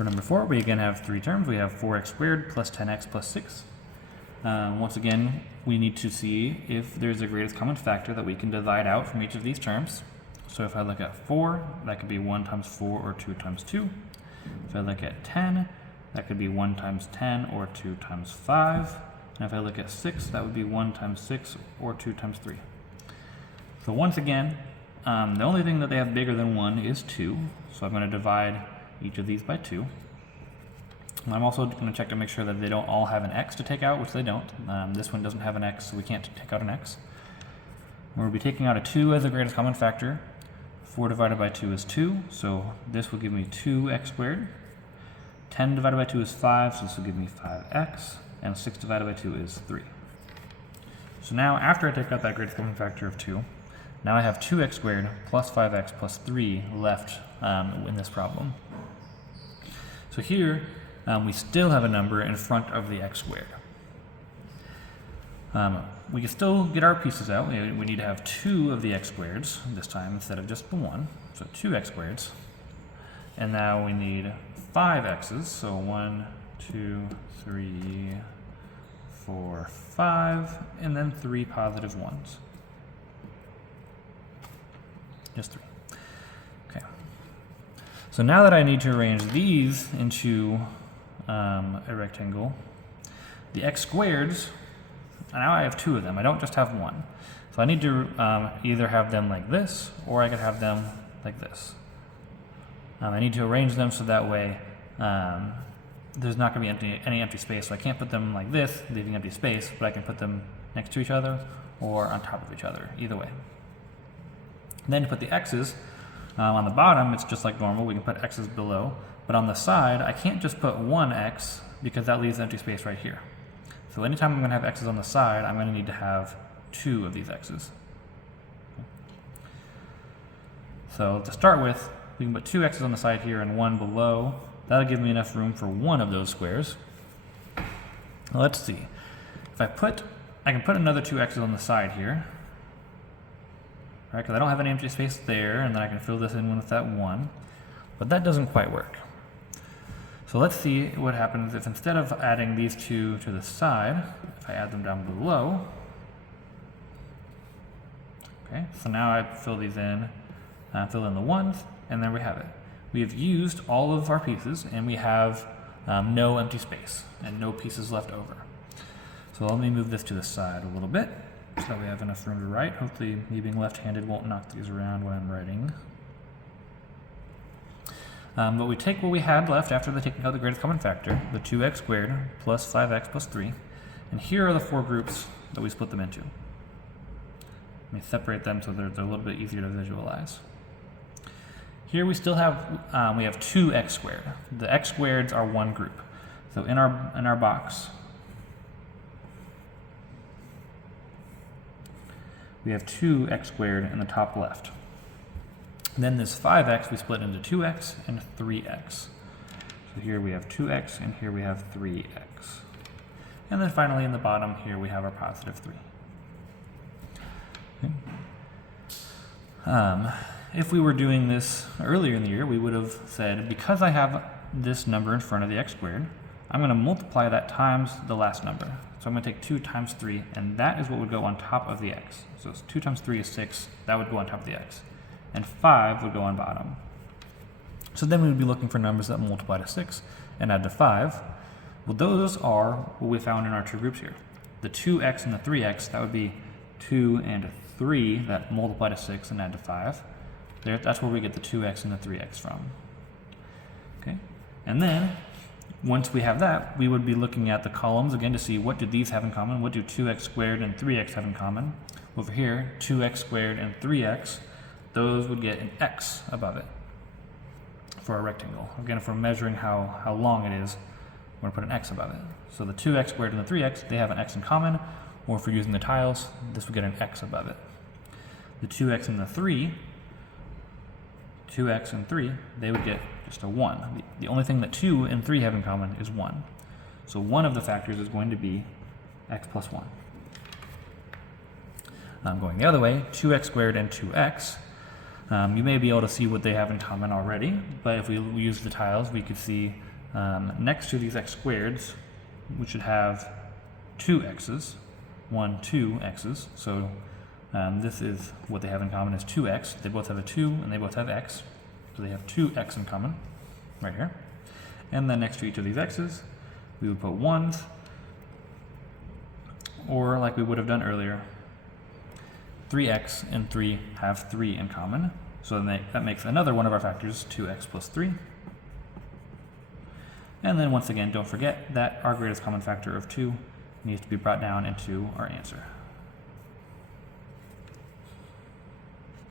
For number 4, we again have 3 terms. We have 4x squared plus 10x plus 6. Once again, we need to see if there's a greatest common factor that we can divide out from each of these terms. So if I look at 4, that could be 1 times 4 or 2 times 2. If I look at 10, that could be 1 times 10 or 2 times 5. And if I look at 6, that would be 1 times 6 or 2 times 3. So once again, the only thing that they have bigger than 1 is 2. So I'm going to divide each of these by 2. And I'm also going to check to make sure that they don't all have an x to take out, which they don't. This one doesn't have an x, so we can't take out an x. We'll be taking out a 2 as the greatest common factor. 4 divided by 2 is 2, so this will give me 2x squared. 10 divided by 2 is 5, so this will give me 5x. And 6 divided by 2 is 3. So now, after I take out that greatest common factor of 2, now I have 2x squared plus 5x plus 3 left in this problem. So here, we still have a number in front of the x squared. We can still get our pieces out. We need to have 2 of the x squareds this time instead of just the 1. So 2 x squareds. And now we need 5 x's. So 1, 2, 3, 4, 5, and then 3 positive 1s. Just 3. Okay. So now that I need to arrange these into a rectangle, the x squareds, now I have 2 of them. I don't just have 1. So I need to either have them like this, or I could have them like this. I need to arrange them so that way there's not going to be any empty space. So I can't put them like this, leaving empty space, but I can put them next to each other or on top of each other, either way. And then to put the x's, on the bottom, it's just like normal. We can put x's below. But on the side, I can't just put 1x because that leaves empty space right here. So anytime I'm going to have x's on the side, I'm going to need to have 2 of these x's. So to start with, we can put 2 x's on the side here and 1 below. That'll give me enough room for 1 of those squares. Let's see. If I can put another 2 x's on the side here. Right, because I don't have any empty space there, and then I can fill this in with that 1. But that doesn't quite work. So let's see what happens if instead of adding these 2 to the side, if I add them down below. Okay, so now I fill these in, fill in the 1s, and there we have it. We have used all of our pieces, and we have no empty space, and no pieces left over. So let me move this to the side a little bit, so that we have enough room to write. Hopefully me being left-handed won't knock these around when I'm writing. But we take what we had left after taking out the greatest common factor, the 2x squared plus 5x plus 3, and here are the 4 groups that we split them into. Let me separate them so they're a little bit easier to visualize. Here we still have, we have 2x squared. The x squareds are one group. So in our box, we have 2x squared in the top left. And then this 5x we split into 2x and 3x. So here we have 2x and here we have 3x. And then finally in the bottom here we have our positive 3. Okay. If we were doing this earlier in the year, we would have said, because I have this number in front of the x squared, I'm going to multiply that times the last number. So I'm going to take 2 times 3, and that is what would go on top of the x. So 2 times 3 is 6, that would go on top of the x. And 5 would go on bottom. So then we would be looking for numbers that multiply to 6 and add to 5. Well, those are what we found in our 2 groups here. The 2x and the 3x, that would be 2 and 3 that multiply to 6 and add to 5. That's where we get the 2x and the 3x from. Okay, and then once we have that, we would be looking at the columns again to see what do these have in common. What do 2x squared and 3x have in common? Over here, 2x squared and 3x, those would get an x above it for a rectangle. Again, if we're measuring how long it is, we're going to put an x above it. So the 2x squared and the 3x, they have an x in common, or if we're using the tiles, this would get an x above it. The 2x and the 3, 2x and 3, they would get just a 1. The only thing that 2 and 3 have in common is 1. So one of the factors is going to be x plus 1. Going the other way, 2x squared and 2x, You may be able to see what they have in common already, but if we use the tiles, we could see next to these x squareds, we should have two x's, 2 x's. So this is what they have in common is 2x. They both have a 2 and they both have x. So they have 2x in common right here. And then next to each of these x's, we would put 1s, or like we would have done earlier, 3x and 3 have 3 in common. So that makes another one of our factors 2x plus 3. And then once again, don't forget that our greatest common factor of 2 needs to be brought down into our answer.